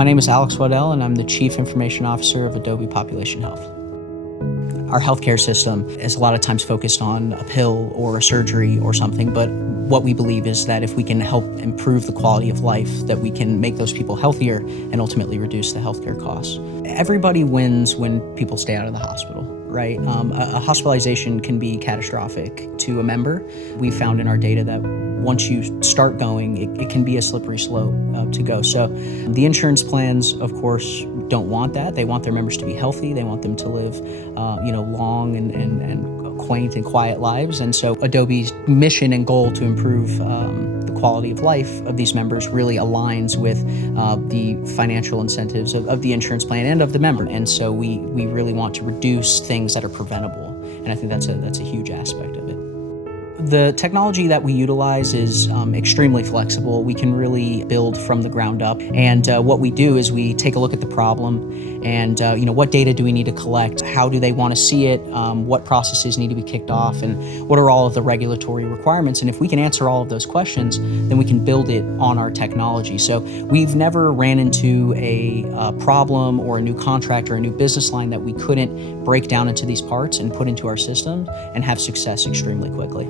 My name is Alex Waddell, and I'm the Chief Information Officer of Adobe Population Health. Our healthcare system is a lot of times focused on a pill or a surgery or something, but what we believe is that if we can help improve the quality of life, that we can make those people healthier and ultimately reduce the healthcare costs. Everybody wins when people stay out of the hospital, right? A hospitalization can be catastrophic to a member. We found in our data that once you start going, it can be a slippery slope to go. So the insurance plans, of course, don't want that. They want their members to be healthy. They want them to live, long and quaint and quiet lives. And so Adobe's mission and goal to improve the quality of life of these members really aligns with the financial incentives of the insurance plan and of the member. And so we really want to reduce things that are preventable. And I think that's a huge aspect of it. The technology that we utilize is extremely flexible. We can really build from the ground up. And what we do is we take a look at the problem and, what data do we need to collect? How do they want to see it? What processes need to be kicked off? And what are all of the regulatory requirements? And if we can answer all of those questions, then we can build it on our technology. So we've never ran into a problem or a new contract or a new business line that we couldn't break down into these parts and put into our system and have success extremely quickly.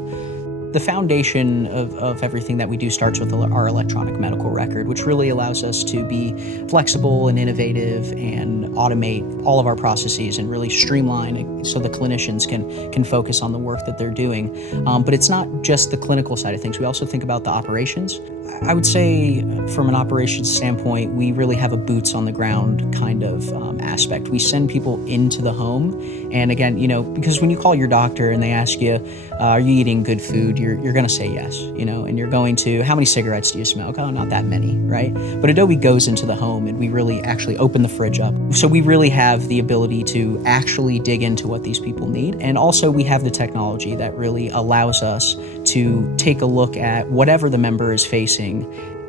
The foundation of everything that we do starts with our electronic medical record, which really allows us to be flexible and innovative and automate all of our processes and really streamline it so the clinicians can focus on the work that they're doing. But it's not just the clinical side of things. We also think about the operations. I would say from an operations standpoint, we really have a boots on the ground kind of aspect. We send people into the home. And again, because when you call your doctor and they ask you, are you eating good food? You're going to say yes, and you're going to, how many cigarettes do you smoke? Oh, not that many, right? But Adobe goes into the home and we really actually open the fridge up. So we really have the ability to actually dig into what these people need. And also we have the technology that really allows us to take a look at whatever the member is facing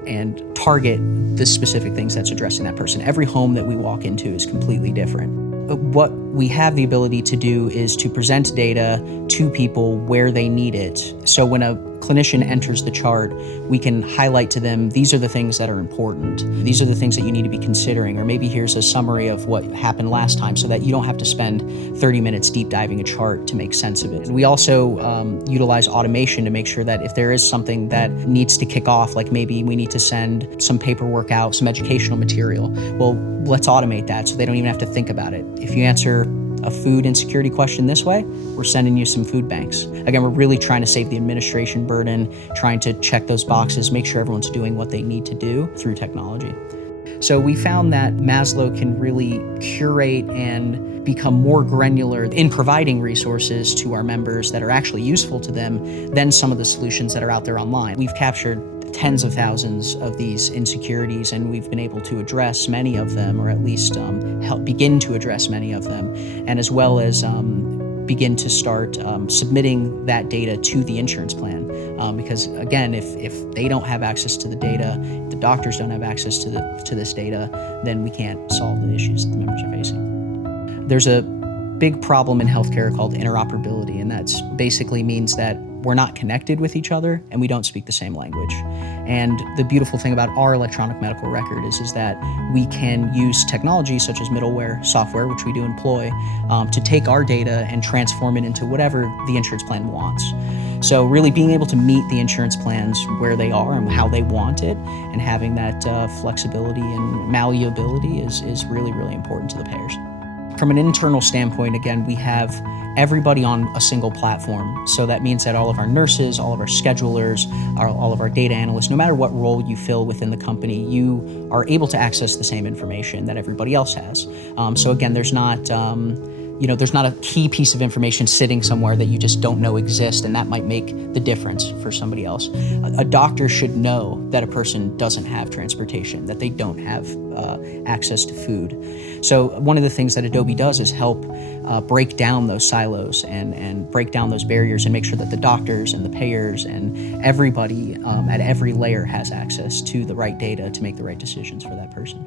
and target the specific things that's addressing that person. Every home that we walk into is completely different. What we have the ability to do is to present data to people where they need it. So when a clinician enters the chart, we can highlight to them, these are the things that are important. These are the things that you need to be considering. Or maybe here's a summary of what happened last time so that you don't have to spend 30 minutes deep diving a chart to make sense of it. And we also utilize automation to make sure that if there is something that needs to kick off, like maybe we need to send some paperwork out, some educational material, well, let's automate that so they don't even have to think about it. If you answer a food insecurity question this way, we're sending you some food banks. Again, we're really trying to save the administration burden, trying to check those boxes, make sure everyone's doing what they need to do through technology. So we found that Maslow can really curate and become more granular in providing resources to our members that are actually useful to them than some of the solutions that are out there online. We've captured tens of thousands of these insecurities, and we've been able to address many of them, or at least help begin to address many of them, and as well as begin to start submitting that data to the insurance plan. Because again, if they don't have access to the data, the doctors don't have access to this data, then we can't solve the issues that the members are facing. There's a big problem in healthcare called interoperability, and that basically means that we're not connected with each other and we don't speak the same language. And the beautiful thing about our electronic medical record is that we can use technology such as middleware software, which we do employ, to take our data and transform it into whatever the insurance plan wants. So really being able to meet the insurance plans where they are and how they want it, and having that flexibility and malleability is really, really important to the payers. From an internal standpoint, again, we have everybody on a single platform. So that means that all of our nurses, all of our schedulers, all of our data analysts, no matter what role you fill within the company, you are able to access the same information that everybody else has. So again, there's not a key piece of information sitting somewhere that you just don't know exists, and that might make the difference for somebody else. A doctor should know that a person doesn't have transportation, that they don't have access to food. So one of the things that Adobe does is help break down those silos and break down those barriers and make sure that the doctors and the payers and everybody at every layer has access to the right data to make the right decisions for that person.